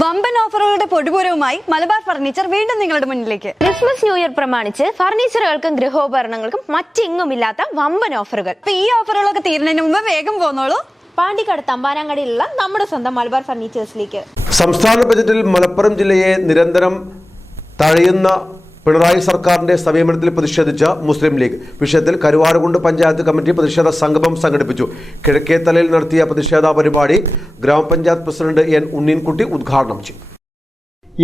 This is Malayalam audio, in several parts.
വമ്പൻ ഓഫറുകളുടെ പൊടിപൂരവുമായി മലബാർ ഫർണിച്ചർ വീണ്ടും നിങ്ങളുടെ മുന്നിലേക്ക്. ക്രിസ്മസ് ന്യൂ ഇയർ പ്രമാണിച്ച് ഫർണിച്ചറുകൾക്കും ഗൃഹോപകരണങ്ങൾക്കും മറ്റിങ്ങുമില്ലാത്ത വമ്പൻ ഓഫറുകൾ. അപ്പൊ ഈ ഓഫറുകളൊക്കെ തീരുന്നതിന് മുമ്പ് വേഗം പോന്നോളൂ. പാണ്ടിക്കാട് തമ്പാനാങ്കടിയിലുള്ള നമ്മുടെ സ്വന്തം മലബാർ ഫർണിച്ചേഴ്സിലേക്ക്. സംസ്ഥാന ബജറ്റിൽ മലപ്പുറം ജില്ലയെ നിരന്തരം തഴയുന്ന പിണറായി സർക്കാരിന്റെ സമീപനത്തിൽ പ്രതിഷേധിച്ച മുസ്ലിം ലീഗ് വിഷയത്തിൽ കരുവാരകുണ്ട് പഞ്ചായത്ത് കമ്മിറ്റി പ്രതിഷേധ സംഗമം സംഘടിപ്പിച്ചു. കിഴക്കേത്തലയിൽ നടത്തിയ പ്രതിഷേധ പരിപാടി ഗ്രാമപഞ്ചായത്ത് പ്രസിഡന്റ് എൻ ഉണ്ണീൻകുട്ടി ഉദ്ഘാടനം ചെയ്തു.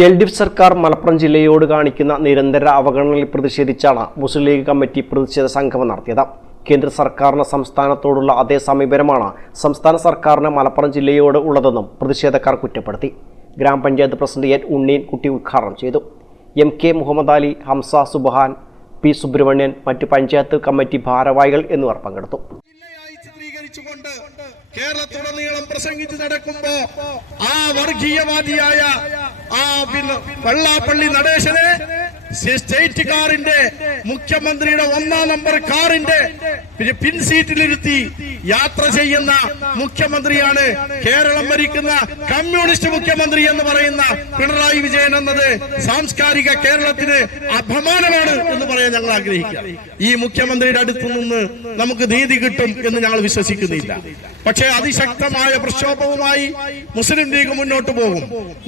എൽ ഡി എഫ് സർക്കാർ മലപ്പുറം ജില്ലയോട് കാണിക്കുന്ന നിരന്തര അവഗണനയിൽ പ്രതിഷേധിച്ചാണ് മുസ്ലിം ലീഗ് കമ്മിറ്റി പ്രതിഷേധ സംഗമം നടത്തിയത്. കേന്ദ്ര സർക്കാരിന് സംസ്ഥാനത്തോടുള്ള അതേ സമീപനമാണ് സംസ്ഥാന സർക്കാരിന് മലപ്പുറം ജില്ലയോട് ഉള്ളതെന്നും പ്രതിഷേധക്കാർ കുറ്റപ്പെടുത്തി. ഗ്രാമപഞ്ചായത്ത് പ്രസിഡന്റ് എൻ ഉണ്ണീൻ കുട്ടി ഉദ്ഘാടനം ചെയ്തു. M K Muhammad Ali Hamsa Subhan P Subramanian മറ്റ് പഞ്ചായത്ത് കമ്മിറ്റി ഭാരവാഹികൾ എന്നിവർ പങ്കെടുത്തു. ചിത്രീകരിച്ചുകൊണ്ട് കേരളത്തുടനീളം പ്രസംഗിച്ച് നടക്കുമ്പോ ആ വർഗീയവാദിയായ ആ വെള്ളാപ്പള്ളി നടേശനെ സ്റ്റേറ്റ് കാറിന്റെ മുഖ്യമന്ത്രിയുടെ ഒന്നാം നമ്പർ കാറിന്റെ പിൻ സീറ്റിലിരുത്തി യാത്ര ചെയ്യുന്ന മുഖ്യമന്ത്രിയാണ് കേരളം ഭരിക്കുന്ന കമ്മ്യൂണിസ്റ്റ് മുഖ്യമന്ത്രി എന്ന് പറയുന്ന പിണറായി വിജയൻ എന്നത് സാംസ്കാരിക കേരളത്തിന് അപമാനമാണ് എന്ന് പറയാൻ ഞങ്ങൾ ആഗ്രഹിക്കുക. ഈ മുഖ്യമന്ത്രിയുടെ അടുത്തു നിന്ന് നമുക്ക് നീതി കിട്ടും എന്ന് ഞങ്ങൾ വിശ്വസിക്കുന്നില്ല. പക്ഷേ അതിശക്തമായ പ്രക്ഷോഭവുമായി മുസ്ലിം ലീഗ് മുന്നോട്ട് പോകും.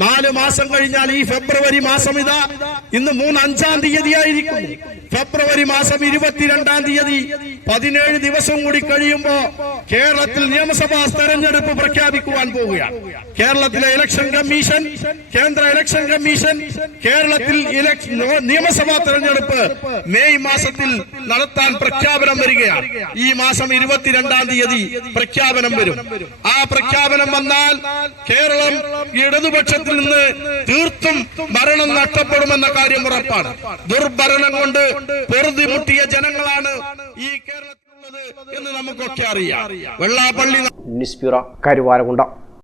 നാല് മാസം കഴിഞ്ഞാൽ ഈ ഫെബ്രുവരി മാസം ഇതാ. ഇന്ന് മൂന്ന് അഞ്ചാം തീയതി ആയിരിക്കും ഫെബ്രുവരി മാസം ഇരുപത്തിരണ്ടാം തീയതി പതിനേഴ് ദിവസം കൂടി കഴിയുമ്പോ കേരളത്തിൽ നിയമസഭാ തെരഞ്ഞെടുപ്പ് പ്രഖ്യാപിക്കുവാൻ പോവുകയാണ്. കേരളത്തിലെ ഇലക്ഷൻ കമ്മീഷൻ കേന്ദ്ര ഇലക്ഷൻ കമ്മീഷൻ കേരളത്തിൽ നിയമസഭാ തെരഞ്ഞെടുപ്പ് മെയ് മാസത്തിൽ നടത്താൻ പ്രഖ്യാപനം വരികയാണ്. ഈ മാസം ഇരുപത്തിരണ്ടാം തീയതി പ്രഖ്യാപനം വരും. ആ പ്രഖ്യാപനം വന്നാൽ കേരളം ഇടതുപക്ഷത്തിൽ നിന്ന് തീർത്തും ഭരണം നഷ്ടപ്പെടുമെന്ന കാര്യം ഉറപ്പാണ്. ദുർഭരണം കൊണ്ട് പൊറുതിമുട്ടിയ ജനങ്ങളാണ് ഈ കേരളത്തിലുള്ളത് എന്ന് നമുക്കൊക്കെ അറിയാം. വെള്ളാപ്പള്ളി ന്യൂസ്